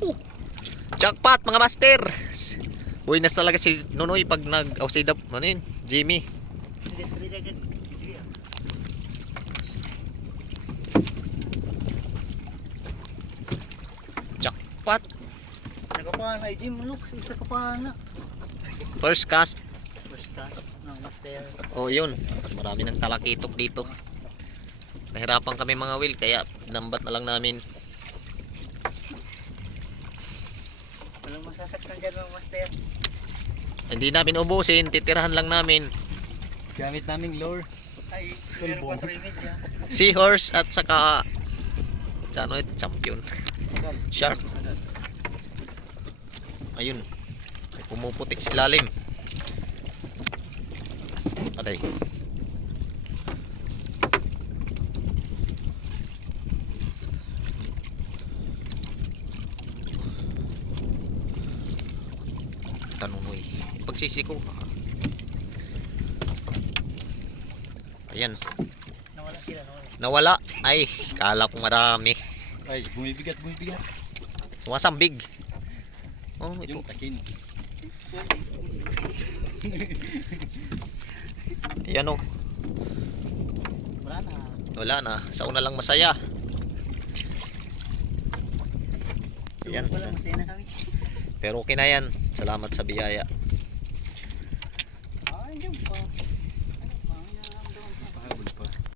Woo! Jackpot mga master. Uy, nas talaga si Nonoy pag nag-outside up. Ano yun? Jimmy. Jackpot. Nakapana ay Jim, look, isa ka pa na. First cast. First cast ng master. Oh, yun. Marami ng talakitok dito. Nahirapan kami mga Will, kaya nambat na lang namin. Walang masasaktan dyan mga master. Hindi namin ubusin, titirahan lang namin. Gamit naming lure. Ay, meron pa 3 minutes yan. Seahorse at saka champion. Shark. Ayun. May pumuputik sa ilalim. Aday. Tanunoy. Pagsisiko. Ayan. Nawala sila, nawala. Nawala. Ay, kala ko marami. Ay, bumibigat. Sumasambig. Oh, ito. Yung takin. Ayan oh. Wala na. Wala na. Sa una lang masaya. Ayan. Wala, masaya na kami. Pero okay na yan. Salamat sa biyaya. Ay, yun pa.